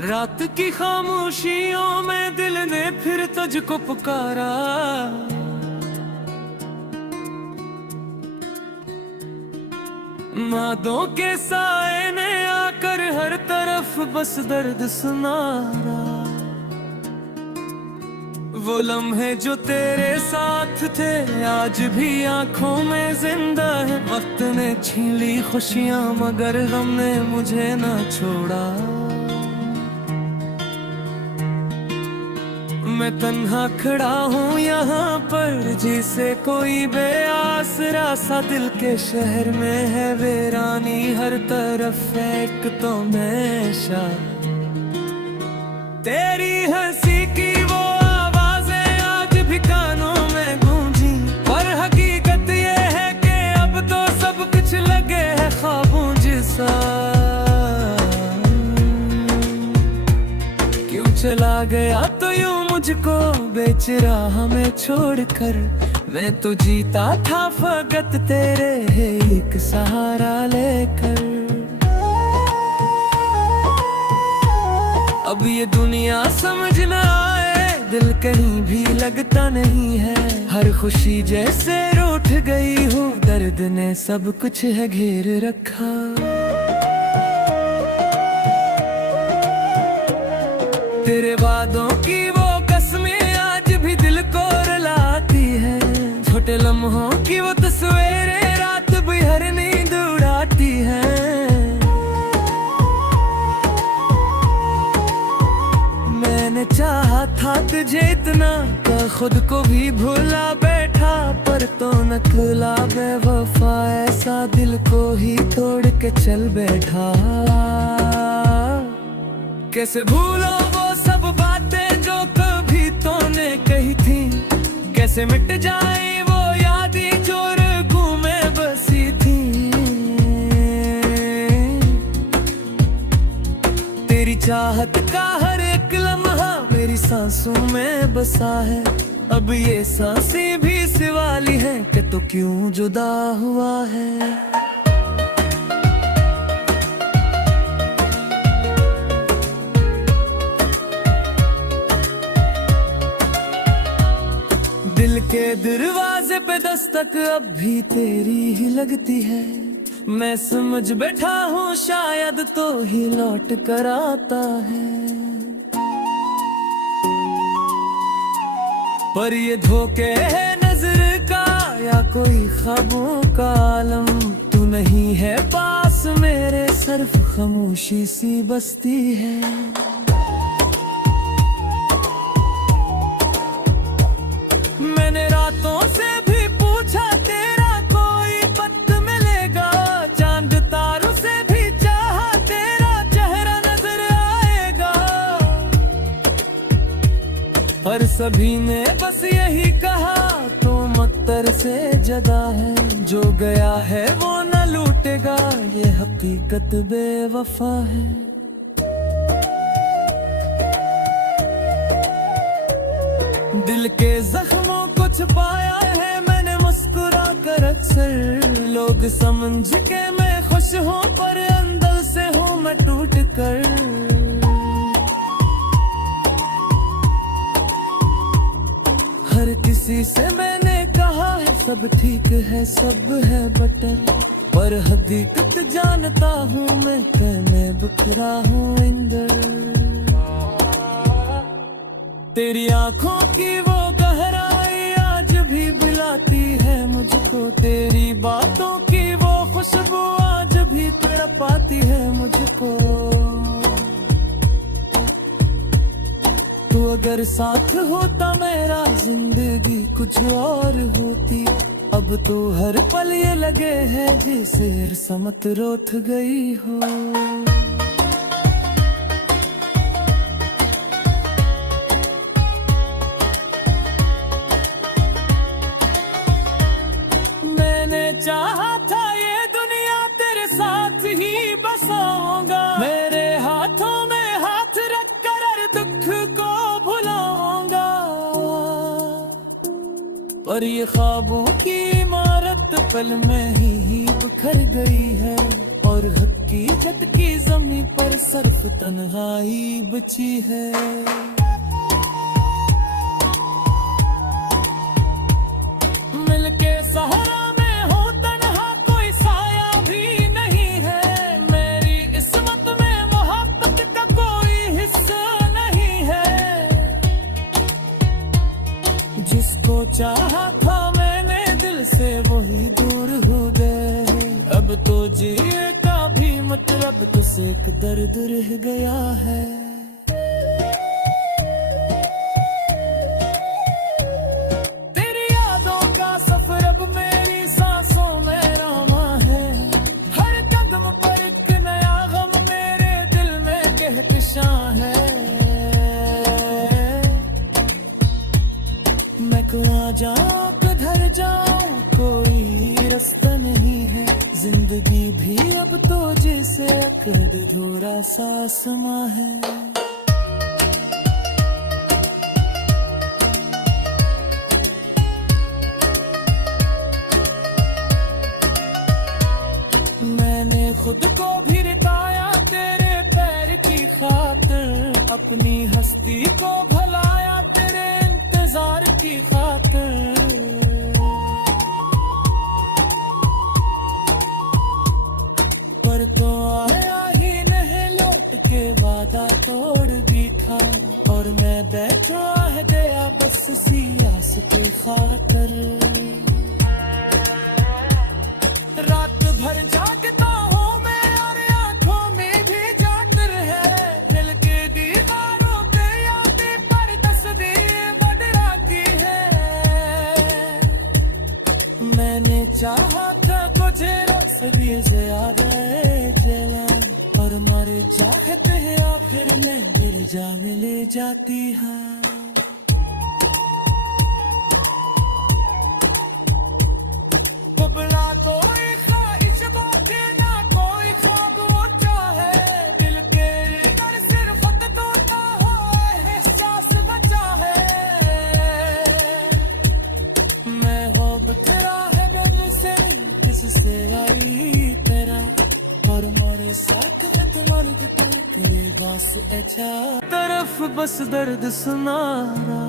रात की खामोशियों में दिल ने फिर तुझको पुकारा, मादों के साए ने आकर हर तरफ बस दर्द सुनारा। वो लम्हे जो तेरे साथ थे आज भी आंखों में जिंदा है। वक्त ने छीन ली खुशियां मगर गम ने मुझे ना छोड़ा। मैं तन्हा खड़ा हूँ यहाँ पर जिसे कोई बेआसरा सा, दिल के शहर में है वीरानी हर तरफ एक तो नशा। तेरी हंसी की वो आवाजें आज भी कानों में गूंजी, पर हकीकत ये है कि अब तो सब कुछ लगे है ख्वाबों जैसा। क्यों चला गया तो यूं मुझको बेच रहा में छोड़कर। मैं तो जीता था फकत तेरे एक सहारा लेकर। अब ये दुनिया समझ न आए, दिल कहीं भी लगता नहीं है। हर खुशी जैसे रूठ गई हो, दर्द ने सब कुछ है घेर रखा। तेरे वादों की वो कसमें आज भी दिल को रुलाती है। छोटे लम्हों की वो तस्वीरें रात भर नींद उड़ाती है। मैंने चाहा था तुझे इतना कि खुद को भी भूला बैठा, पर तो नकला बेवफा ऐसा दिल को ही तोड़ के चल बैठा। कैसे भूलो वो सब बातें जो कभी तूने कही थी, कैसे मिट जाए वो यादें जो रगों में बसी थी। तेरी चाहत का हर एक लम्हा मेरी सांसों में बसा है। अब ये सांसें भी सिवाली हैं कि तो क्यों जुदा हुआ है। दिल के दरवाजे पे दस्तक अब भी तेरी ही लगती है। मैं समझ बैठा हूँ शायद तो ही लौट कर आता है, पर ये धोखे है नजर का या कोई ख्वाबों का आलम। तू नहीं है पास मेरे, सिर्फ खामोशी सी बसती है। मैंने रातों से भी पूछा तेरा कोई पत्त मिलेगा, चांद तारों से भी चाहा तेरा चेहरा नजर आएगा, पर सभी ने बस यही कहा तो मत्तर से जदा है। जो गया है वो न लूटेगा, ये हकीकत बेवफा है। दिल के जख्मों को छुपाया है मैंने मुस्कुरा कर अक्सर। लोग समझ के मैं खुश हूँ पर अंदर से हूँ मैं टूट कर। हर किसी से मैंने कहा है सब ठीक है सब है बटन, पर हकीकत जानता हूँ मैं मैं बिखरा हूँ अंदर। तेरी आंखों की वो गहराई आज भी बुलाती है मुझको, तेरी बातों की वो खुशबू आज भी तड़पाती है मुझको। तू अगर साथ होता मेरा जिंदगी कुछ और होती। अब तो हर पल ये लगे है जैसे समत रोथ गई हो। मैंने चाहा पर ये ख्वाबों की इमारत पल में ही बिखर गई है, और हकीकत की जमीन पर सिर्फ तन्हाई बची है। मिलके सहारा में हो तन्हा कोई साया भी नहीं है, मेरी इस्मत में मोहब्बत का कोई हिस्सा नहीं है। जिसको चाहा था मैंने दिल से वही दूर हो गए, अब तो जिए का भी मतलब तो एक दर्द रह गया है। तेरी यादों का सफर अब मेरी सांसों में रामा है, हर कदम पर एक नया गम मेरे दिल में कहकशां है। मैं कहाँ जाऊँ किधर जाऊँ कोई रास्ता नहीं है, जिंदगी भी अब तो जैसे अकद धोरा सा आसमां है। मैंने खुद को भी रिताया तेरे पैर की खातिर, अपनी हस्ती को भलाया तेरे इंतजार की खातिर। पर तो आया ही नहीं लौट के, वादा तोड़ भी था, और मैं बैठा है गया बस सी आस के खातर। रात भर जागता हूँ मैं और आंखों में भी जाकर है, दिल के दीवारों पे यादें पर तस्वीर बदला की है। मैंने चाहा था तुझे रोशनी से याद चला, और मर चाहते हैं आखिर में दिल जा मिले जाती है। बबला कोई ख्वाहिश बातें ना कोई ख्वाब होता है, दिल के अंदर सिर्फ टूटा हुआ एहसास बचा है। मैं हो बिखरा है दिल से किससे आई तेरा, और मेरे साथ मर तेरे बस अच्छा तरफ बस दर्द सुनारा।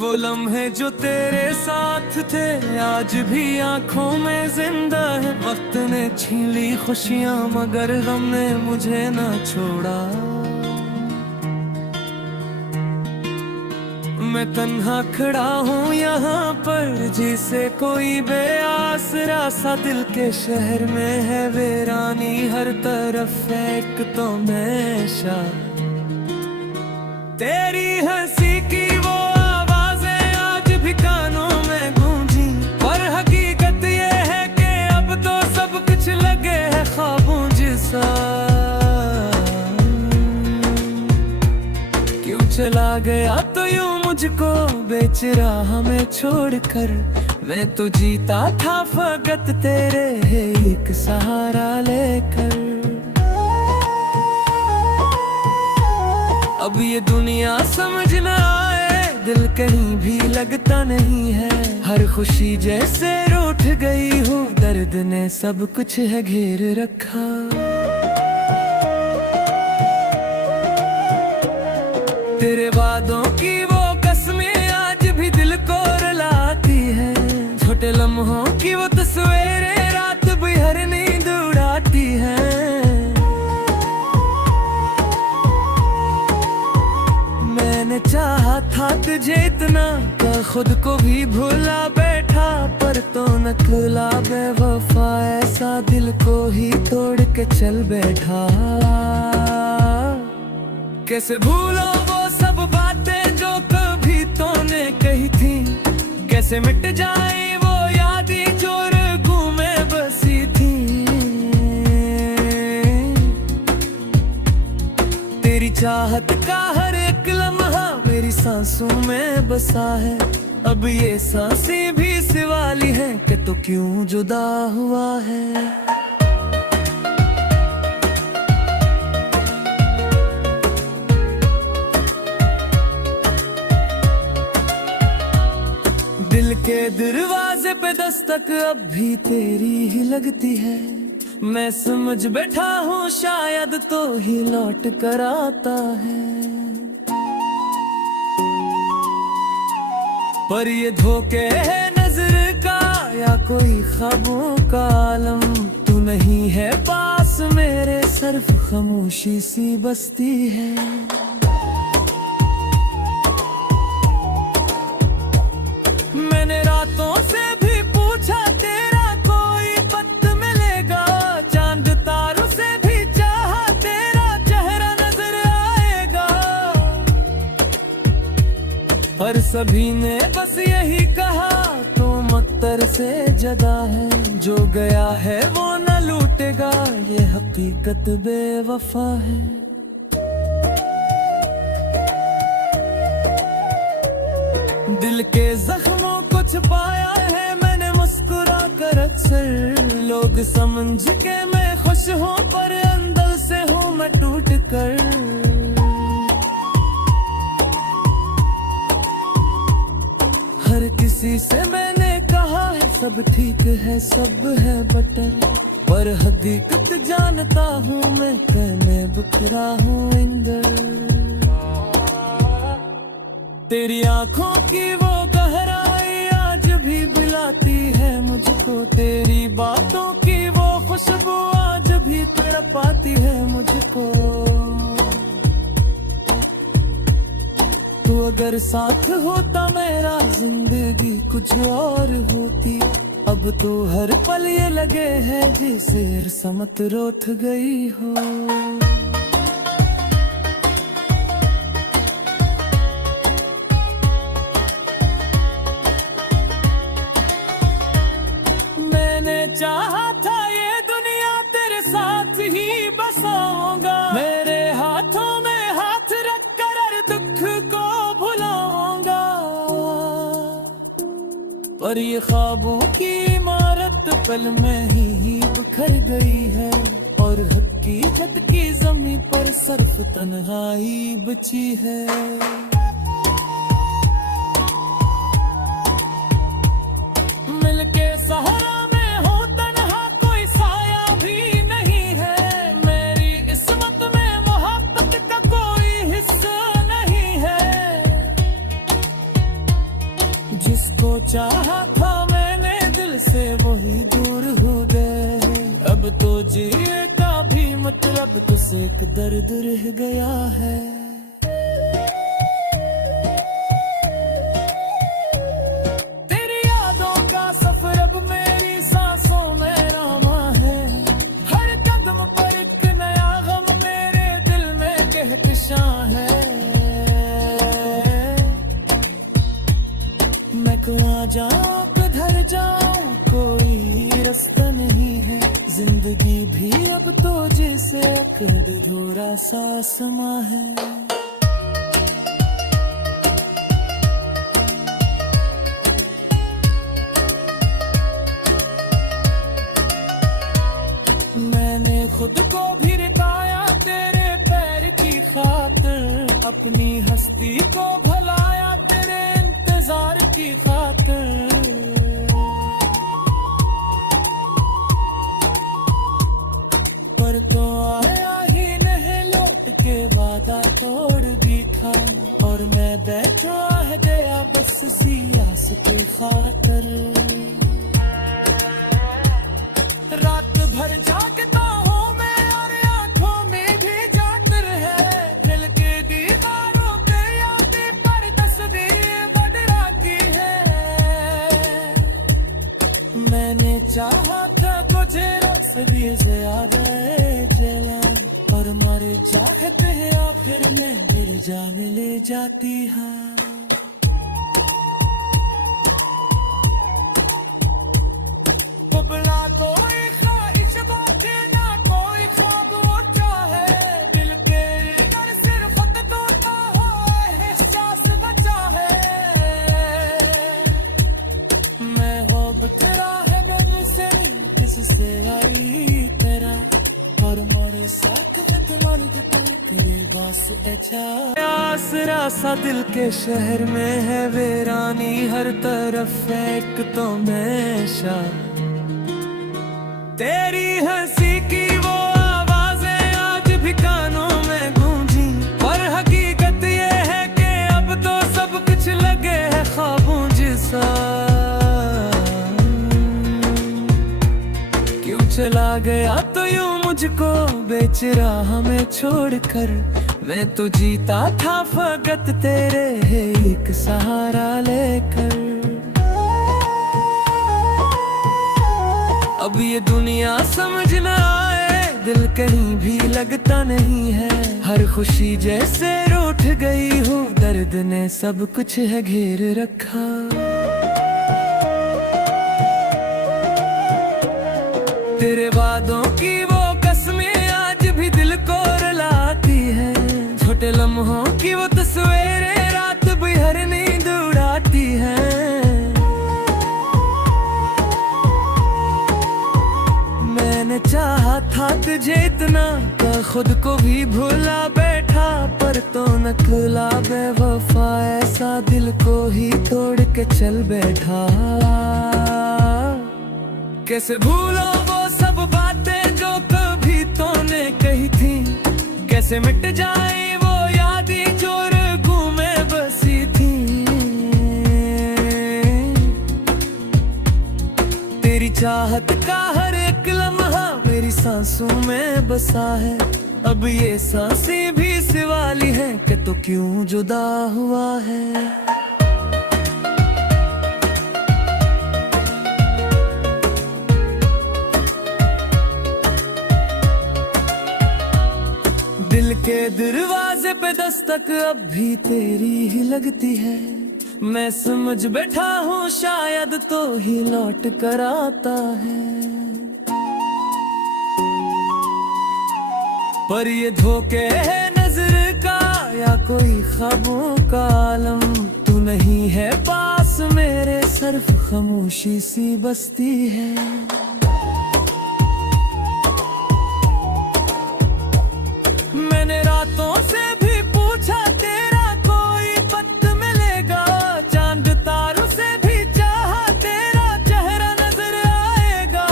वो लम्हे जो तेरे साथ थे आज भी आंखों में जिंदा है, वक्त ने छीन ली खुशियां मगर गम ने मुझे ना छोड़ा। मैं तन्हा खड़ा हूँ यहाँ पर जिसे कोई बेआसरा सा, दिल के शहर में है वीरानी हर तरफ है एक तो नशा। तेरी हंसी की वो आवाजें आज भी कानों में गूंजी, और हकीकत ये है कि अब तो सब कुछ लगे है ख्वाबों जैसा। क्यों चला गया तो यूं मुझको बेच रहा हमें छोड़कर, मैं तो जीता था फकत तेरे है एक सहारा लेकर। अब ये दुनिया समझ ना आए, दिल कहीं भी लगता नहीं है, हर खुशी जैसे रूठ गई हो, दर्द ने सब कुछ है घेर रखा। तेरे वादों की वो कसमें आज भी दिल को रुलाती है, छोटे लम्हों की वो तस्वीरें रात भी हर नींद उड़ाती है। मैंने चाहा था तुझे इतना का खुद को भी भूला बैठा, पर तो नकला बेवफा ऐसा दिल को ही तोड़ के चल बैठा। कैसे भूलो वो सब बातें जो कभी तूने कही थी, कैसे मिट जाए वो यादें जो रगों में बसी थी। तेरी चाहत का हर एक लम्हा मेरी सांसों में बसा है, अब ये सांसें भी सिवाली हैं कि तो क्यों जुदा हुआ है। के दरवाजे पे दस्तक अब भी तेरी ही लगती है। मैं समझ बैठा हूँ शायद तो ही लौट कर आता है, पर ये धोखे है नजर का या कोई ख्वाबों का आलम। तू नहीं है पास मेरे, सिर्फ खामोशी सी बसती है। मैंने रातों से भी पूछा तेरा कोई पत्त मिलेगा, चांद तारों से भी चाहा तेरा चेहरा नजर आएगा, पर सभी ने बस यही कहा तो मत्तर से जदा है। जो गया है वो न लूटेगा, ये हकीकत बेवफा है। दिल के जख्मों को छुपाया है मैंने मुस्कुरा कर अक्सर। लोग समझ के मैं खुश हूँ पर अंदर से हूँ मैं टूट कर। हर किसी से मैंने कहा है सब ठीक है सब है बटन, पर हकीकत जानता हूँ मैं कहने बिखरा हूँ इंदर। तेरी आंखों की वो गहराई आज भी बुलाती है मुझको, तेरी बातों की वो खुशबू आज भी तड़पाती है मुझको। तू अगर साथ होता मेरा जिंदगी कुछ और होती। अब तो हर पल ये लगे है जैसे समत रोथ गई हो। चाहा था ये दुनिया तेरे साथ ही बसाऊंगा, मेरे हाथों में हाथ रख कर हर दुख को भुलाऊंगा, पर ये ख्वाबों की इमारत पल में ही बिखर गई है, और हकीकत की ज़मीं पर सिर्फ तन्हाई बची है। मिलके सहारा जिसको चाहा था मैंने दिल से वही दूर हो गए। अब तो जिए का भी मतलब तो से एक दर्द रह गया है। तेरी यादों का सफर अब मेरी सांसों में रामा है, हर कदम पर एक नया गम मेरे दिल में कहकशां है। मैं कहाँ जाऊँ किधर जाऊँ कोई रास्ता नहीं है, जिंदगी भी अब तो जैसे अकद धोरा सा समा है। मैंने खुद को भी रिताया तेरे पैर की खातिर, अपनी हस्ती को भलाया तेरे इंतजार की खातिर। पर तो आया ही नहीं लौट के वादा तोड़ भी था, और मैं बैठा है गया बस सियास के खातिर। रात भर जागता हूँ मैं और आंखों में भी जातर है, दिल के दीवारों पे यादें पर तस्वीर बदला की है। मैंने चाहा था तुझे रोशनी से याद चला, और मारे चाहते आखिर में गिर जान ले जाती है। बुबला तो एक ख्वाहिश बाकी ना कोई ख्वाब होता है, दिल पे डर सिर्फ तोता हो एहसास बचा है। मैं हो बिखरा है मन से किससे आई तेरा, और हमारे साथ है तुम्हारे दिल के बास अच्छा। आसरा सा दिल के शहर में है वीरानी, हर तरफ एक तो नशा। तेरी हंसी की वो आवाजें आज भी कानों में गूंजी, और हकीकत ये है कि अब तो सब कुछ लगे है ख्वाबों जैसा। क्यों चला गया तो यूं मुझको बेच राह में छोड़कर, मैं तो जीता था फकत तेरे है एक सहारा लेकर। अब ये दुनिया समझ न आए, दिल कहीं भी लगता नहीं है, हर खुशी जैसे रूठ गई हो, दर्द ने सब कुछ है घेर रखा। तेरे वादों की वो कसमें आज भी दिल को रुलाती है, छोटे लम्हों की वो तस्वीरें रात भर नींद उड़ाती है। मैंने चाहा था तुझे इतना का खुद को भी भूला बैठा, पर तो नकला बेवफा ऐसा दिल को ही तोड़ के चल बैठा। कैसे भूलो वो सब बातें जो कभी तूने कही थी, कैसे मिट जाए वो यादें जो रगों में बसी थी। तेरी चाहत का हर एक लम्हा मेरी सांसों में बसा है, अब ये सांसें भी सिवाली है कि तो क्यों जुदा हुआ है। दिल के दरवाजे पे दस्तक अब भी तेरी ही लगती है, मैं समझ बैठा हूँ शायद तो ही लौट कर आता है। पर ये धोखे है नजर का या कोई ख्वाबों का आलम, तू नहीं है पास मेरे सिर्फ खामोशी सी बसती है। रातों से भी पूछा तेरा कोई पत्त मिलेगा, चांद तारों से भी चाहा तेरा चेहरा नजर आएगा,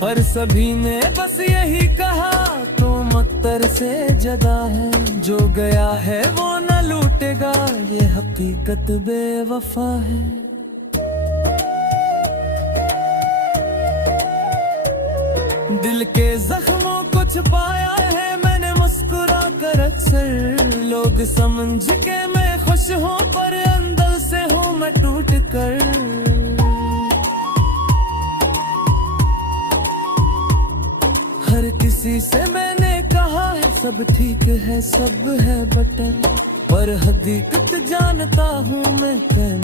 पर सभी ने बस यही कहा तो मत्तर से जदा है, जो गया है वो न लूटेगा, ये हकीकत बेवफा है। दिल के जख्मों को छुपाया है मैंने मुस्कुरा कर अक्सर, लोग समझ के मैं खुश हूँ पर अंदर से हूँ मैं टूट कर। हर किसी से मैंने कहा है सब ठीक है सब है बटन, पर हकीकत जानता हूँ मैं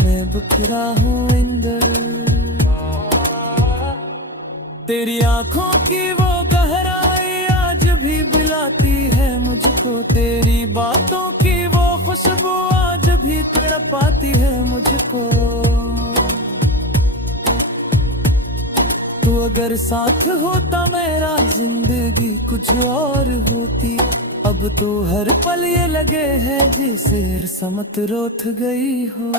मैं बिखरा हूँ अंदर। तेरी आंखों की वो गहराई आज भी बुलाती है मुझको, तेरी बातों की वो खुशबू आज भी तड़पाती है मुझको। तू अगर साथ होता मेरा जिंदगी कुछ और होती, अब तो हर पल ये लगे है जैसे समत रोथ गई हो।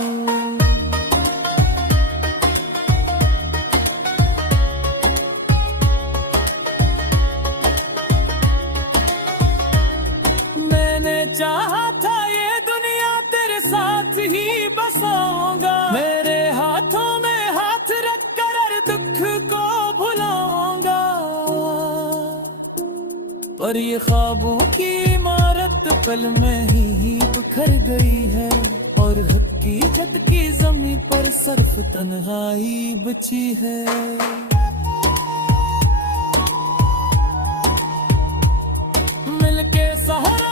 चाहा था ये दुनिया तेरे साथ ही बसाऊंगा, मेरे हाथों में हाथ रख कर हर दुख को भुलाऊंगा, पर ये ख्वाबों की इमारत पल में ही बिखर गई है, और हकीकत की ज़मीं पर सिर्फ तन्हाई बची है। मिलके सहारा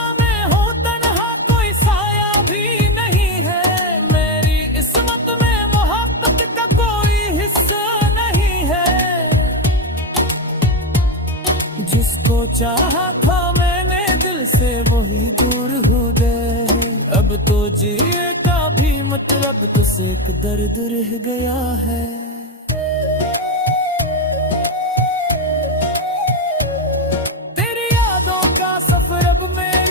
जिसको चाहा था मैंने दिल से वही दूर हो गए, अब तो जिए का भी मतलब तो एक दर्द रह गया है। तेरी यादों का सफर अब मेरे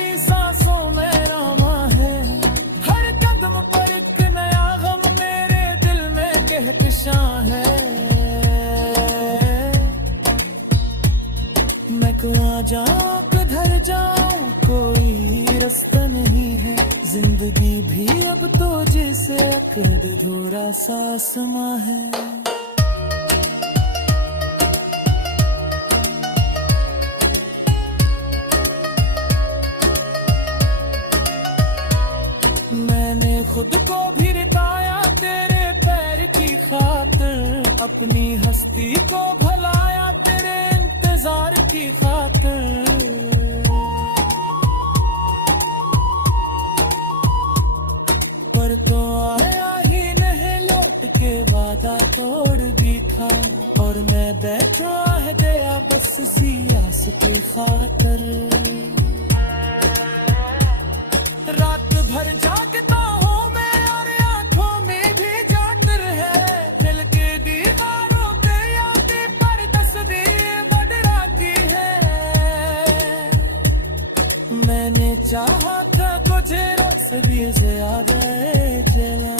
जिंदगी भी अब तो जैसे अकद धोरा सा समा है। मैंने खुद को भी रिताया तेरे पैर की खातिर, अपनी हस्ती को भलाया तेरे इंतजार की खातिर। पर तो आया ही नहीं लौट के, वादा तोड़ भी था और मैं बैठा है दया बस सियास के खातिर। रात भर जागता हूँ मैं और आंखों में भी जातर है, दिल के दीवारों पे यादें पर तस्वीर बदलाती है। मैंने चाहा था कुछ रोशनी से याद है चला,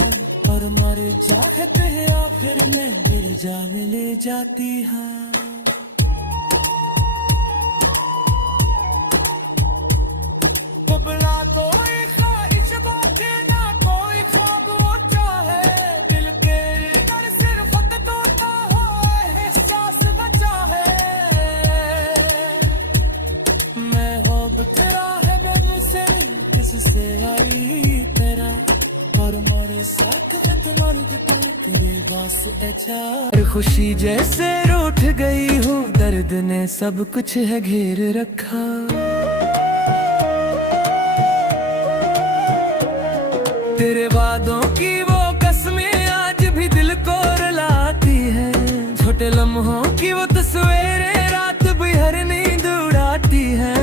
और मर चाहते हैं आखिर में गिर जा मिले जाती है। बुबला कोई ख्वाहिश बाटे ना कोई ख्वाब होता है, दिल के अंदर सिर्फ टूटा हुआ एहसास बचा है। मैं हो बिखरा है मन से किससे आई तेरा, और मेरे साथ मर्द तेरे बस अच्छा। खुशी जैसे रूठ गई हो, दर्द ने सब कुछ है घेर रखा। तेरे वादों की वो कसमें आज भी दिल को रुलाती है, छोटे लम्हों की वो तस्वीरें रात भी हर नींद उड़ाती है।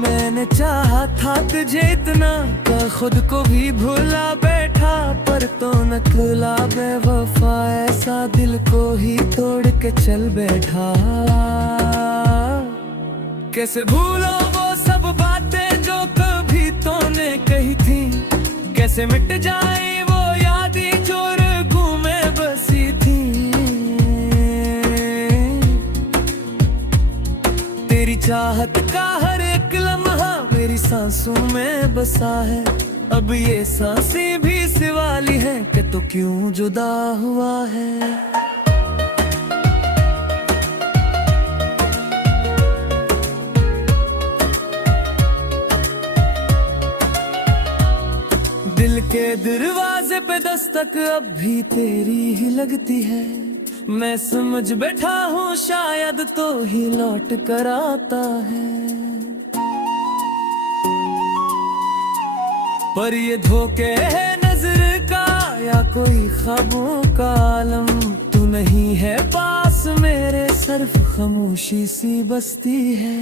मैंने चाहा था तुझे इतना का खुद को भी भूला बैठा, पर तो नकला बेवफा ऐसा दिल को ही तोड़ के चल बैठा। कैसे भूलो वो सब बातें जो कभी तूने कही थी, कैसे मिट जाए वो यादें जो रगों में बसी थी। तेरी चाहत का हर एक लम्हा मेरी सांसों में बसा है, अब ये सांसें भी सिवाली हैं कि तो क्यों जुदा हुआ है। दिल के दरवाजे पे दस्तक अब भी तेरी ही लगती है, मैं समझ बैठा हूँ शायद तो ही लौट कर आता है। पर ये धोखे है नजर का या कोई ख्वाबों का आलम, तू नहीं है पास मेरे सिर्फ खामोशी सी बसती है।